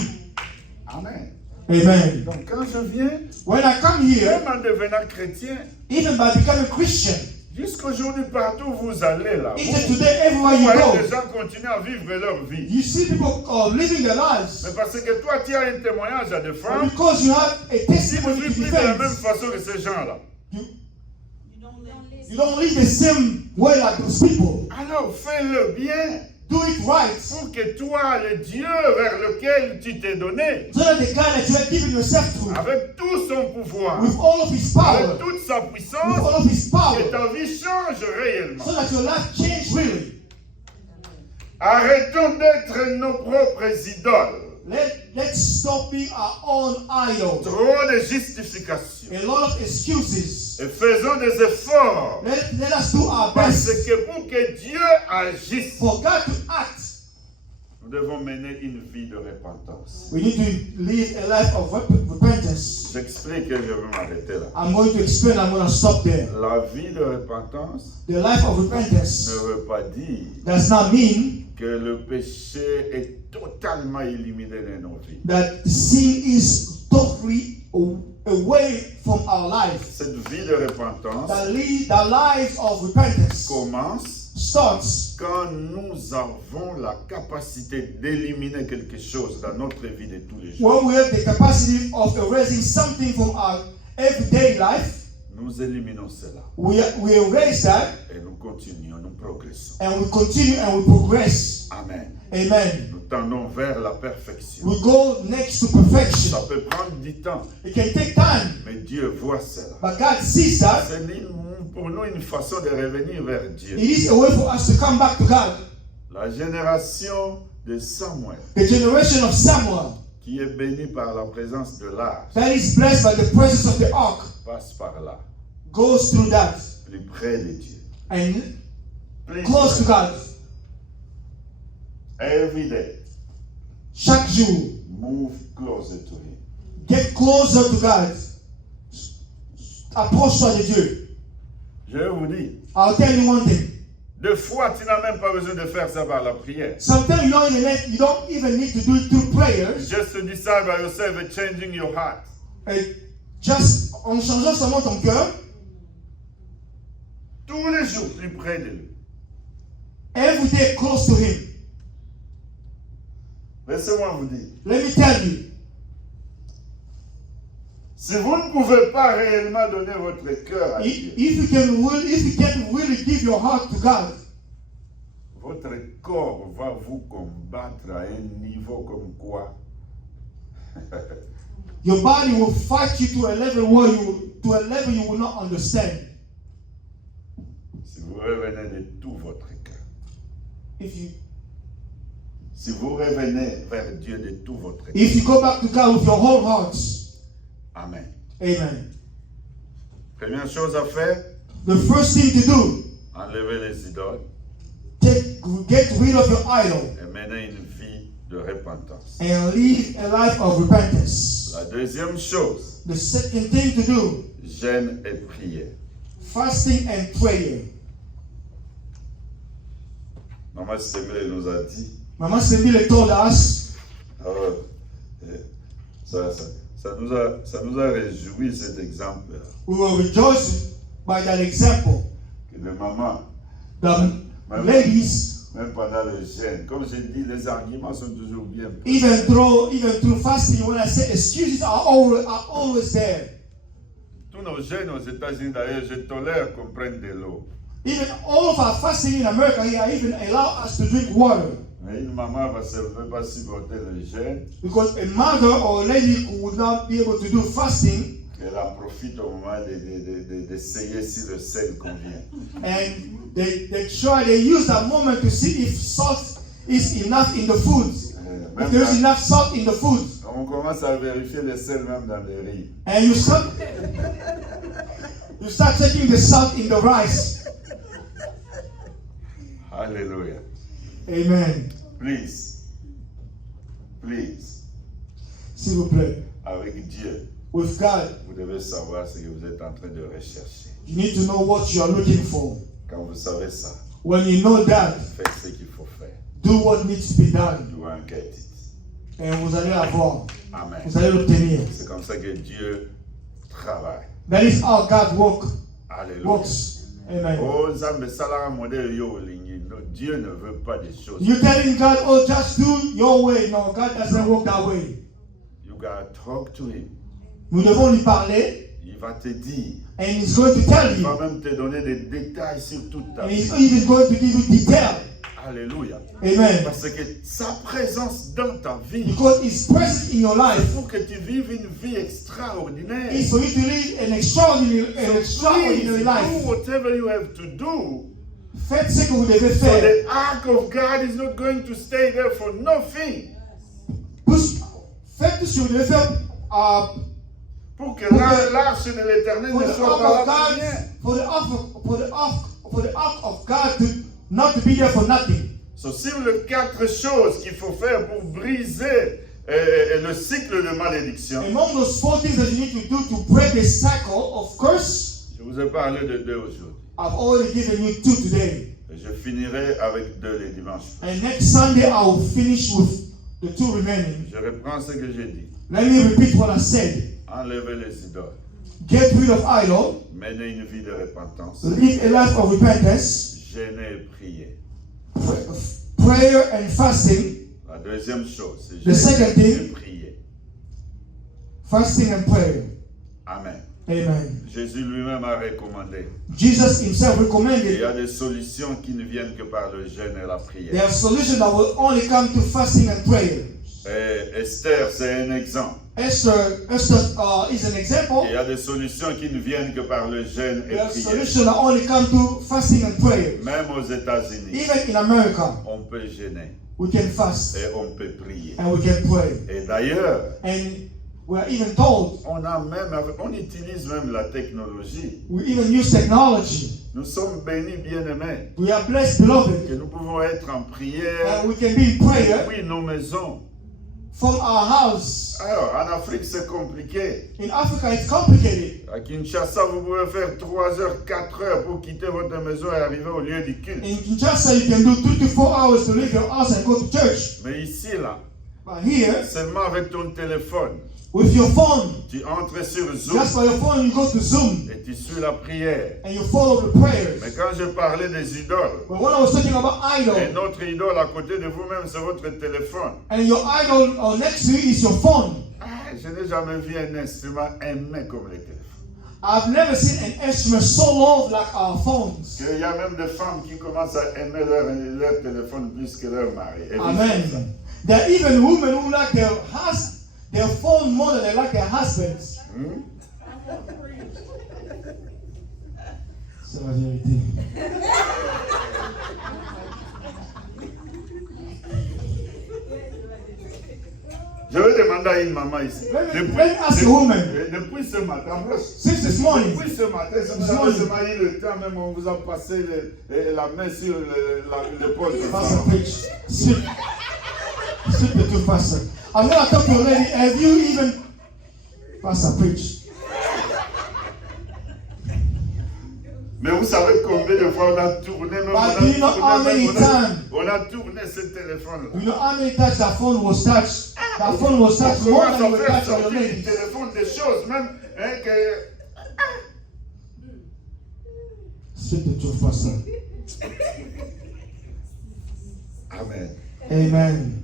Amen. Amen. Donc quand je viens, When I come here, même en devenant chrétien, even by becoming Christian, Jusqu'aujourd'hui, partout où vous allez là, Even vous today, everywhere you voyez des go, gens continuer à vivre leur vie. you see people living their lives. Mais parce que toi, tu as un témoignage à But défendre, because you have a tu ne testimony vis to plus de la même defend, façon que ces gens-là. you don't live the same way like those people. Alors, fais-le bien Do it right. pour que toi, le Dieu vers lequel tu t'es donné, So that the God that you have given yourself to, avec tout son pouvoir, with all of His power, avec toute sa with puissance, all of His que power, ta vie change réellement. so that your life change really. Arrêtons d'être nos propres idoles. Let's stop being our own idol. Trop de justifications. A lot of excuses. Et faisons des efforts. Let us do our Parce best que pour que Dieu agisse, for God to act. nous devons mener une vie de repentance. We need to live a life of repentance. J'explique et je vais m'arrêter là. I'm going to explain. I'm going to stop there. La vie de repentance The life of repentance ne veut pas dire does not mean que le péché est totalement éliminé de nos vies. that sin is totally away from our life. Cette vie de repentance The life of repentance commence starts quand nous avons la capacité d'éliminer quelque chose dans notre vie de tous les jours. when we have the capacity of erasing something from our everyday life. Nous éliminons cela We erase that et nous continuons, nous progressons. and we continue and we progress. Amen. Amen. Nous tendons vers la perfection. We go next to perfection. Ça peut prendre du temps, It can take time, mais Dieu voit cela. but God sees that. C'est pour nous une façon de revenir vers Dieu. It is a way for us to come back to God. La génération de Samuel, The generation of Samuel qui est bénie par la présence de l'arche, that is blessed by the presence of the ark passe par là, goes through that plus près de Dieu. and Plus close to près. God. Every day, Chaque jour, move closer to Him. get closer to God. Approche-toi de Dieu. Je vous dis, I'll tell you one thing. des fois, tu n'as même pas besoin de faire ça par la prière. Sometimes you don't even need to do it through prayers. Just to decide by yourself and changing your heart. Just en changeant seulement ton cœur. Tous les jours, plus près de lui. Every day close to Him. Laissez-moi vous dire, Let me tell you. si vous ne pouvez pas réellement donner votre cœur à Dieu, If you can really give your heart to God, votre corps va vous combattre à un niveau comme quoi your body will fight you to a level you will not understand. si vous revenez de tout votre cœur. Si vous revenez vers Dieu de tout votre cœur. If you go back to God with your whole heart. Amen. Amen. Première chose à faire, The first thing to do, enlever les idoles get rid of your idol et mener une vie de repentance. and live a life of repentance. La deuxième chose, The second thing to do, jeûne et prière. fasting and prayer. Maman Stemile nous a dit, Mama Sembile told us, ça nous a réjoui cet exemple we were rejoiced by that example. que les mamans, The ladies, même pendant le jeûne, comme j'ai dit, les arguments sont toujours bien. even through fasting, when I say excuses are always there. Tous nos jeunes aux États-Unis, d'ailleurs, je tolère qu'on prenne de l'eau. Even all of our fasting in America here even allow us to drink water. Mais une maman ne peut pas supporter le jeûne, Because a mother or a lady who would not be able to do fasting, qu'elle en profite au moment d'essayer si le sel convient. and they use that moment to see if salt is enough in the food. If there is enough salt in the food. On commence à vérifier le sel même dans les riz. And you start checking the salt in the rice. Alléluia. Amen. Please, S'il vous plaît. avec Dieu, With God, vous devez savoir ce que vous êtes en train de rechercher. you need to know what you are looking for. Quand vous savez ça, When you know that, faites ce qu'il faut faire. do what needs to be done. You won't get it. Et vous allez avoir. Amen. Vous allez l'obtenir. C'est comme ça que Dieu travaille. That is how God Alléluia. works. Amen. Oh, Nzambe sala modèle yo olingi. Non, Dieu ne veut pas des choses. You telling God, oh, just do your way. No, God doesn't work that way. You gotta talk to him. Nous devons lui parler, Il va te dire. and He's going to tell Il va you. même te donner des détails sur toute ta And vie. He's even going to give you detail. Alléluia. Amen. Parce que sa présence dans ta vie, Because His presence in your life pour que tu vives une vie extraordinaire. is for you to live an extraordinary Please life. do whatever you have to do. Faites ce que vous devez So faire. the ark of God is not going to stay there for nothing. Faites tout ce que vous devez faire Pour que l'arche de l'éternel for ne the soit ark pas of là pour God, rien. for the ark of God to not to be there for nothing. So, sur les 4 choses qu'il faut faire pour briser le cycle de malédiction, Among those 4 things that you need to do to break the cycle of curse, je vous ai parlé de 2 aujourd'hui. I've already given you 2 today. Et je finirai avec 2 les dimanches. And next Sunday I will finish with the 2 remaining. Je reprends ce que j'ai dit. Let me repeat what I said. Enlevez les idoles. Get rid of idol, Menez une vie de repentance. live a life of repentance, Jeûner et prier. prayer and fasting, La deuxième chose, c'est The second jeûner et thing- prier. fasting and prayer. Amen. Amen. Jésus lui-même a recommandé. Jesus himself Il y recommended a des solutions qui ne viennent que par le jeûne et la there prière. are solutions that will only come to fasting and prayer. Et Esther, c'est un exemple. Esther is an example. Il y a des solutions qui ne viennent que par le jeûne et There are prière. solutions that only come to fasting and prayer. Même aux États-Unis, Even in America, on peut jeûner we can fast et on peut prier. and we can pray. Et d'ailleurs, And we are even told, on utilise même la technologie. we even use technology. Nous sommes bénis, bien-aimés, We are blessed, beloved, que nous pouvons être en prière and we can be in prayer depuis nos maisons. from our house. Alors, en Afrique, c'est compliqué. In Africa, it's complicated. À Kinshasa, vous pouvez faire 3 heures, 4 heures pour quitter votre maison et arriver au lieu du culte. In Kinshasa, you can do 2 to 4 hours to leave your house and go to church. Mais ici, là, But here, seulement avec ton téléphone, with your phone, tu entres sur Zoom just by your phone, you go to Zoom et tu suis la prière. and you follow the prayers. Mais quand je parlais des idoles, But when I was talking about et idol, notre idole à côté de vous-même, c'est votre téléphone. and your idol next to you is your phone. Ah, je n'ai jamais vu un instrument aimé comme les téléphones. I've never seen an instrument so loved like our phones. Il y a même des femmes qui commencent à aimer leur téléphone plus que leur mari. Et Amen. There are even women who like their phone more than they like their husbands. C'est la vérité. Je vais demander à une maman ici. Let me ask a woman. Depuis ce matin, Since this morning, depuis ce matin, si vous avez seulement eu le temps, même on vous a passé la main sur l'épaule. Pastor preach. Speak the truth, Pastor. I'm going to talk to a lady. Have you even, Pastor preach? Mais vous savez combien de fois on a tourné, même But do you know how many times? on a tourné ce téléphone-là. You know how many times that phone was touched? That phone was touched On more commence than you à were faire touched on your sortir du ladies. téléphone des choses, même que... Speak the truth, Pastor. Amen. Amen.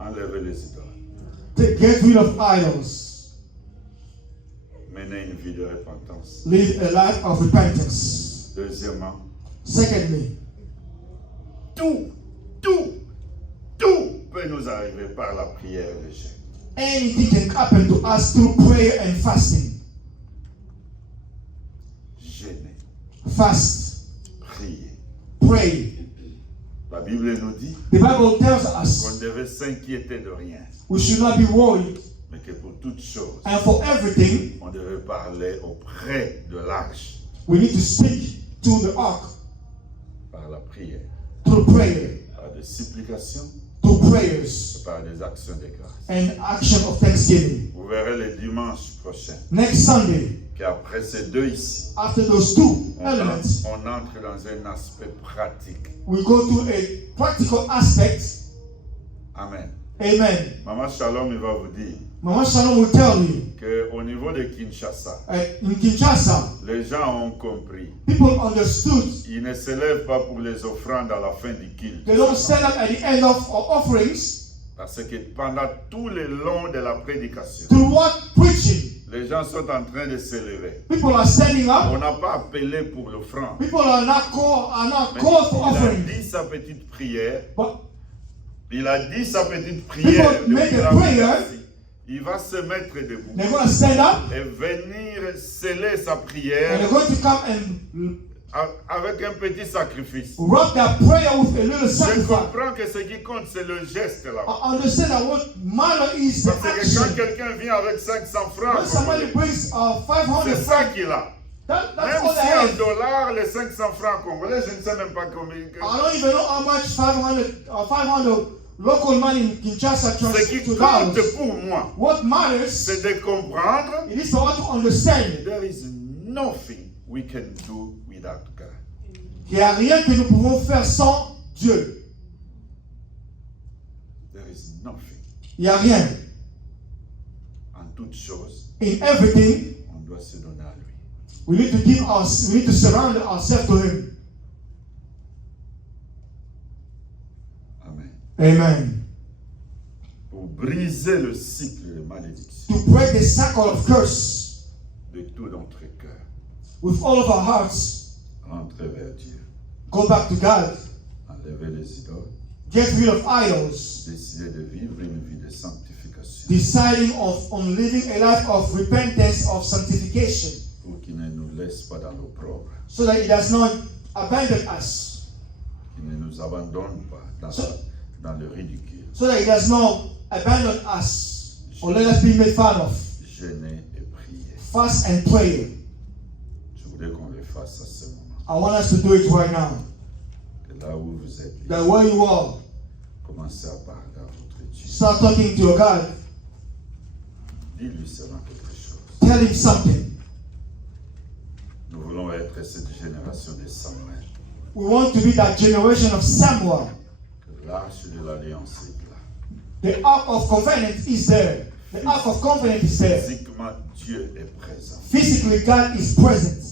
Enlevez les idoles. Get rid of idols. Menez une vie de repentance. Live a life of repentance. Deuxièmement, Secondly, tout peut nous arriver par la prière et le jeûne. anything can happen to us through prayer and fasting. Jeûner, Fast, prier. pray. La Bible nous dit The Bible tells qu'on us devait s'inquiéter de rien, we should not be worried, mais que pour toutes choses, and for everything, on devait parler auprès de l'arche we need to speak to the ark par la prière, through prayer, par des supplications, through prayers, par des actions de grâce. and action of thanksgiving. Vous verrez le dimanche prochain Next Sunday, qu'après ces deux ici, after those 2 elements, on entre dans un aspect pratique. we go to a practical aspect. Amen. Amen. Maman Shalom, il va vous dire Mama Shalom will tell you, qu'au niveau de Kinshasa, in Kinshasa, les gens ont compris. people understood. Ils ne se lèvent pas pour les offrandes à la fin du culte. They don't stand up at the end of offerings Parce que pendant tout le long de la prédication, to what preaching. les gens sont en train de se lever. People are standing up. On n'a pas appelé pour l'offrande. People are not called Mais for il a offering. dit sa petite prière. But Il a dit sa petite prière. People make depuis a la prayer. méditation. Il va se mettre debout they're going to stand up et venir sceller sa and prière they're going to come and avec un petit sacrifice. wrap that prayer with a little Je sacrifice. comprends que ce qui compte, c'est le geste là. I understand that what matter is the Parce que quand action. quelqu'un vient avec 500 francs, When somebody brings 500 c'est ça francs, qu'il a. that's Même all they si en have. dollars, les 500 francs congolais, je ne sais même pas combien. I don't even know how much 500 local money in Kinshasa Ce translates qui to compte dollars. pour moi, What matters, c'est de comprendre it is for us to understand. there is nothing we can do without God. Il n'y a rien que nous pouvons faire sans Dieu. There is nothing. Il n'y a rien. En toute chose, In everything, on doit se donner à lui. we need to surround ourselves to Him. Amen. Amen. Pour briser le cycle de malédiction To break the cycle of curse de tout notre cœur, with all of our hearts, rentrer vers Dieu, go back to God. enlever les idoles, Get rid of idols. décider de vivre une vie de sanctification Deciding on living a life of repentance, of sanctification, pour qu'il ne nous laisse pas dans l'opprobre, so that He does not abandon us, qu'il ne nous abandonne pas dans le ridicule, so that He does not abandon us or let us be made fun of. jeûner et prier. Fast and pray. Je voudrais qu'on le fasse à ce moment. I want us to do it right now. Que là où vous êtes, That where you are, commencez à parler à votre Dieu. start talking to your God. Dis-lui seulement quelque chose. Tell Him something. Nous voulons être cette génération de Samuel. We want to be that generation of Samuel. Que l'arche de l'alliance est là. The Ark of Covenant is there. The Ark of Covenant is there. Physiquement, Dieu est présent. Physically, God is present.